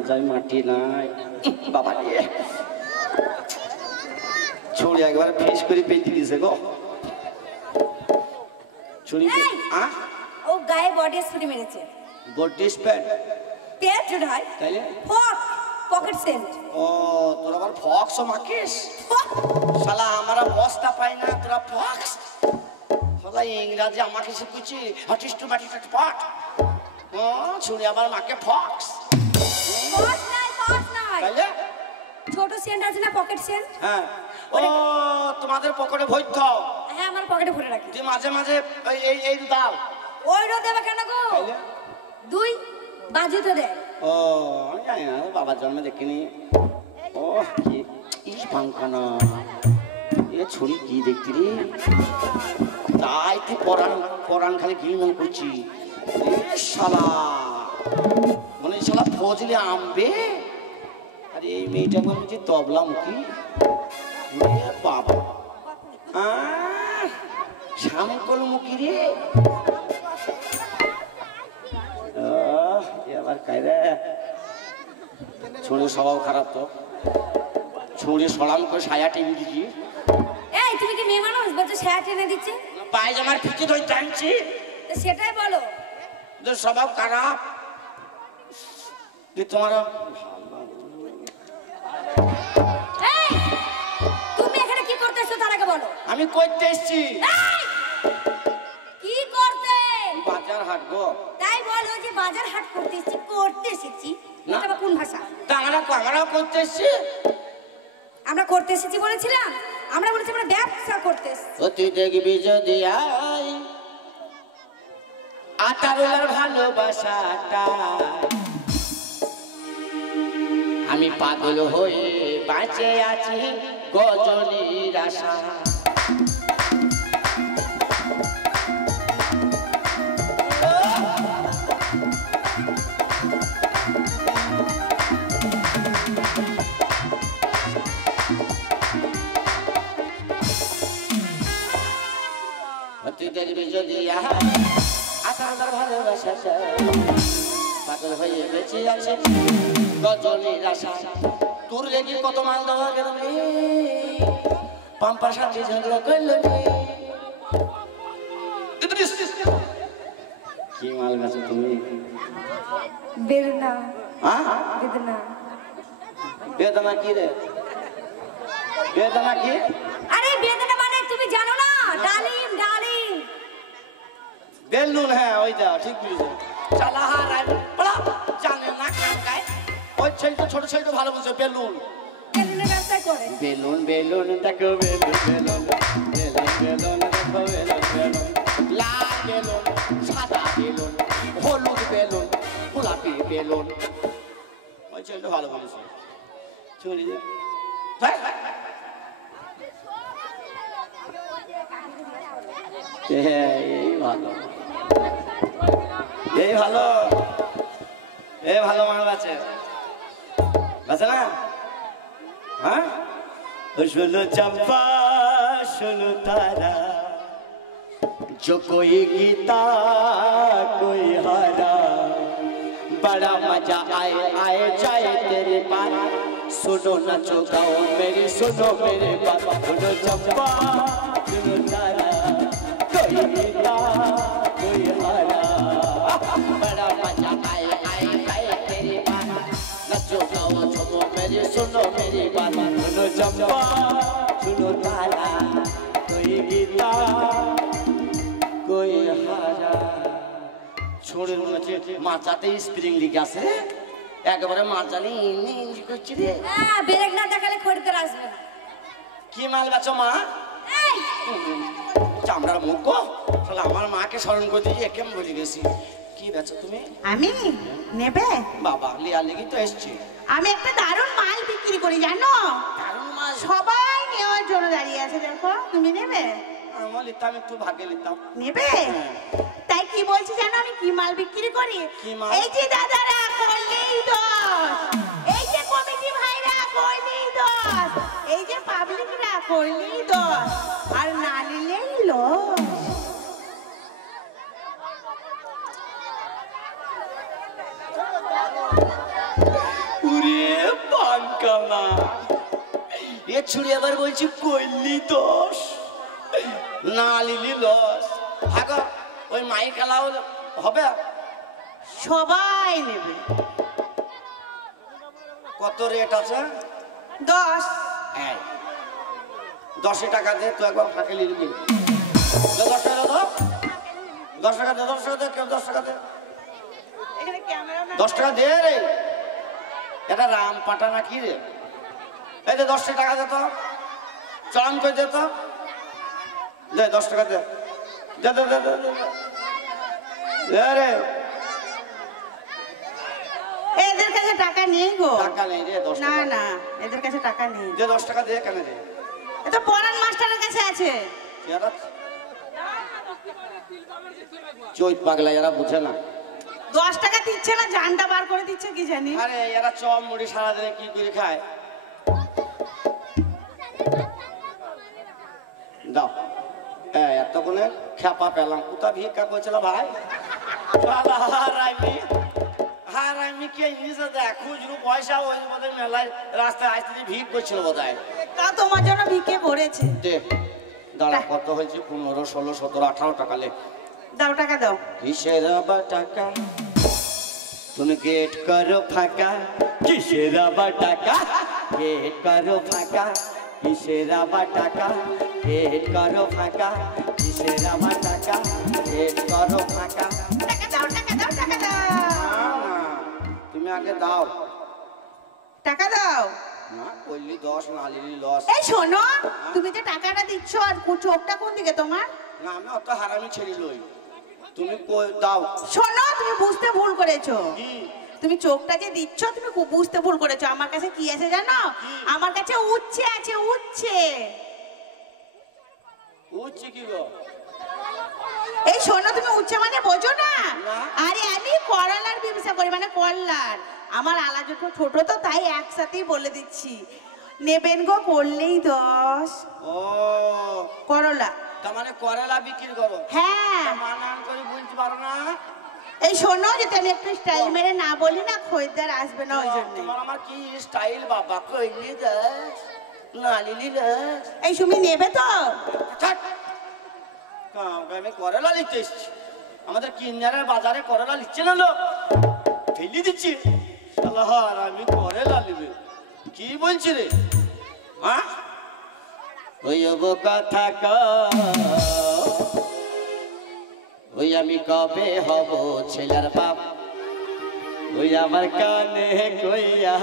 মাজায় মাটি নাই বাবা রে ছুরি একবার ফিস করে পেতে দিছে গো ছুরি ও গায়ে বডি স্প্রে মেরেছে বডি স্প্রে পেট নয় তাইলে পকেট সেন্ট ও তোরা আবার ফক্স মাখিস শালা আমরা বস্তা পাই না তোরা ফক্স শালা ইংরেজি আমাকে শিখুছি হটিস টু মাটি পট ও ছুরি আবার মাকে ফক্স নাই তাইলে ছোট সেন্ট আছে না পকেট সেন্ট হ্যাঁ ও তোমাদের পকেটে ভরে দাও হ্যাঁ আমার পকেটে ভরে রাখি তুই মাঝে মাঝে এই দাও ওইটা দেবে কেন গো দুই বাজুতে দে ও আমি জানি না বাবার জন্ম দেখিনি ও কি ইস পাঙ্কানা এ ছুরি কি দেখতি রে তাই তুই পরান খালি ঘৃণা করছি শালা মানে শালা ফজলে আমবে আরে এই মেয়েটা বলছি তবলা মুখী বাবা শ্যামকল মুখী রে এবার কায়রে ছুঁড়ে স্বভাব খারাপ তো ছুঁড়ে সলাম করে সায়া টেনে দিচ্ছি এই তুমি কি মেয়ে মানুষ বলছো সায়া টেনে দিচ্ছে পায়জামার ফিতে ধরে টানছি সেটাই বলো তোর স্বভাব খারাপ তোমার তুমি এখানে কি করতে এসছো তার আগে বলো আমি করতে এসছি কি করতে বাজার হাট গো তাই বলো যে বাজার হাট করতে এসেছি এটা কোন ভাষা তা আমরাও করতে এসছি আমরা করতে এসেছি বলেছিলাম আমরা বলেছি আমরা ব্যবসা করতে এসেছি তুই দেখবি যদি আতারুলার ভালোবাসাটা আমি পাগল হয়ে বাঁচে আছি গজনীর আশা তুই দেখবি যদি আতারুলার ভালোবাসাটা পাগল হয়ে বেঁচে আছে গজনীর আশা তোর লেগে কত মাল দেওয়া গেল পাম্পার সাথে ঝগড়া করলো কি মাল গেছো তুমি বেদনা বেদনা বেদনা কি রে বেদনা কি আরে বেদনা মানে তুমি জানো না ডালিম বেলুন হ্যাঁ ওইটা ঠিক বুঝেছো চালা হার বড়া জানে না কাঙ্গায় ওই ছেলেটা ছোট ছেলেটা ভালো বুঝে বেলুন বেলুনের ব্যবসা করে বেলুন বেলুন দেখো বেলুন বেলুন বেলুন বেলুন দেখো বেলুন বেলুন লাল বেলুন সাদা বেলুন হলুদ বেলুন গোলাপি বেলুন ওই ছেলেটা ভালো বলেছে চলি এই ভালো এই ভালো মানুষ আছে না हाँ सुनो चंपा सुनो तारा जो कोई गीता कोई हारा बड़ा मजा आए जाए तेरे पास सुनो नचो गाओ मेरी सुनो मेरे बात सुनो चंपा सुनो तारा कोई गीता कोई हारा बड़ा मजा आए जाए तेरे पास नचो गाओ सुनो मेरी बात सुनो चंपा सुनो तारा कोई गीता कोई हारा छोड़े नाचे माचाते स्प्रिंग लिखा से একবারে মাচানি ইঞ্জি করছি রে ব্রেক না দেখালে খড়িতে আসবে না কি মাল বেচো মা এই চামড়ার মুখ গো তাহলে আমার মাকে স্মরণ করতে গিয়ে কেম বলে গেছি কি বেচো তুমি আমি নেবে বাবা লিয়া লেগে তো এসছি আমি একটা দারুণ মাল বিক্রি করি জানো দারুণ মাল সবাই নেওয়ার জন্য দাঁড়িয়ে আছে দেখো তুমি নেবে আমার লিতাম একটু ভাগে লিতাম নেবে তাই কি বলছি জানো আমি কি মাল বিক্রি করি এই যে দাদারা করলেই দোষ এই যে কমিটি ভাইরা করলেই দোষ এই যে পাবলিকরা করলেই দোষ আর না নিলেই লস ছুরি আবার বলছি কইলি দোষ না লিলি লস। ভাগো ওই মাই খেলাও হবে, সবাই নেবে। কত রেট আছে? 10। 10 টাকা দে, তুই একবার ফাঁকে নিবি। 10 টাকা দাও, 10 টাকা দে, 10 টাকা দে, কেউ 10 টাকা দে, এখানে ক্যামেরা না। 10 টাকা দে রে। এটা রাম পাটা না কি রে? এই যে 10 টাকা দে তো, চলান করে দে তো, দে 10 টাকা দে, দে দে দে দে দে রে। এদের কাছে টাকা নেই গো। টাকা নেই রে, 10 না টাকা না, এদের কাছে টাকা নেই। দে, 10 টাকা দে। কেন রে? এটা পরান মাস্টারের কাছে আছে। এরা চৈত পাগলা, এরা বুঝে না। 10 টাকা দিচ্ছে না, জানটা বার করে দিচ্ছে কি জানি। আরে এরা চপ মুড়ি সারাদিনে কি করে খায়? দাও। এতক্ষণে খেপা পেলাম, কোথা ভিক্ষা করছিল ভাই? রাইমি কে নিজে দেখ, খুচরো পয়সা ওই বোধহয় মেলায় রাস্তায় আসতে ভিড় করছিল বোধহয়। তা তোমার জন্য ভিক্ষে ভরেছে। দে দাঁড়া, কত হয়েছে? 15, 16, 17, 18 টাকা লে। দাও টাকা দাও। কিসের আবার টাকা? তুমি গেট করো ফাঁকা, কিসের আবার টাকা? গেট করো ফাঁকা, কিসের আবার টাকা? গেট করো ফাঁকা, কিসের আবার টাকা? গেট করো ফাঁকা। টাকা দাও, টাকা দাও, টাকা দাও। তুমি আগে দাও। টাকা দাও। না কইলি 10, না লিলি লস। এই শোনো, তুমি যে টাকাটা দিচ্ছ আর চোখটা কোন দিকে তোমার? না আমি অত হারামি ছেড়ে লই, তুমি কই দাও। শোনো, তুমি বুঝতে ভুল করেছো। কি? তুমি চোখটা যে দিচ্ছ তুমি খুব বুঝতে ভুল করেছো। আমার কাছে কি আছে জানো? আমার কাছে উচ্ছে আছে, উচ্ছে। উচ্ছি কি গো? এই শোনো, তুমি উচ্ছে মানে বোঝো না? না। আরে আমি করলার ব্যবসা করি, মানে কল্লার। আমার আলা যত ছোট তো, তাই একসাথেই বলে দিচ্ছি। নেবেন গো, করলেই 10। ও করলা। তার মানে করলা বিক্রি করো? হ্যাঁ। মানান করে বলতে পারো না? এই শোনো, যদি আমি একটু স্টাইল মেরে না বলি না, খরিদ্দার আসবে না, ওই জন্য। তোমার আমার কি স্টাইল বাবা, কইলি 10, না লিলি লস। এই তুমি নেবে তো? থাক, আমি করলা নিতে এসছি। আমাদের কিনারের বাজারে করলা নিচ্ছে না লোক, ফেলি দিচ্ছি। শালাহার আমি করলা নিবে, কি বলছি রে? হ্যাঁ ওই কথা ওই আমি কবে হব ছেলের বাপ, ওই আমার কানে কইয়া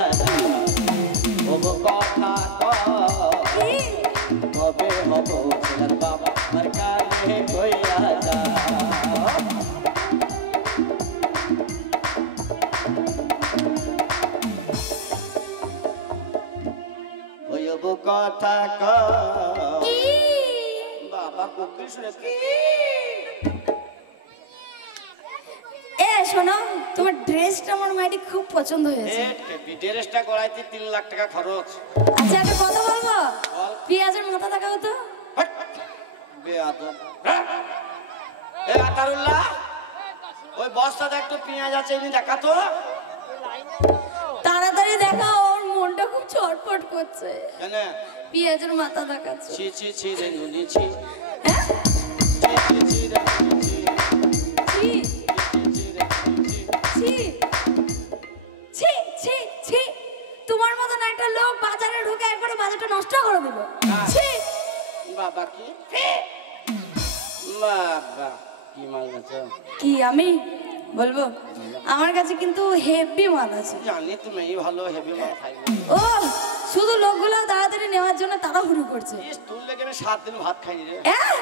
কথা কবে হব ছেলের বাপ, আমার কানে কইয়া যা। ওই কথা বাবা কোকিল শুনে কি? শোনো, তোমার ড্রেসটা আমার মাইটি খুব পছন্দ হয়েছে। ড্রেসটা করাইতে 3 লাখ টাকা খরচ। আচ্ছা একটা কথা বলবো? পেঁয়াজের মাথা দেখাও তো। আতারুল্লাহ, ওই বস্তাতে একটু পেঁয়াজ আছে, এনে দেখা তো। তাড়াতাড়ি দেখাও, ওর মনটা খুব ছটফট করছে। কেন? পেঁয়াজের মাথা দেখাচ্ছে। ছি ছি ছি রে নুনি ছি। হ্যাঁ? ছি ছি ছি রে নুনি ছি। ছি ছি ছি ছি ছি, তোমার মতন একটা লোক বাজারে ঢুকে একবারে বাজারটা নষ্ট করে দিল। ছি। বাবা কি? বাবা কি মাল আছে? কি আমি বলবো? আমার কাছে কিন্তু হেভি মাল আছে। জানি তুমি ভালো হেভি মাল খাইবে। ও শুধু লোকগুলো তাড়াতাড়ি নেওয়ার জন্য তাড়াহুড়ো করছে। তোর লেগে আমি 7 দিন ভাত খাইনি রে। হ্যাঁ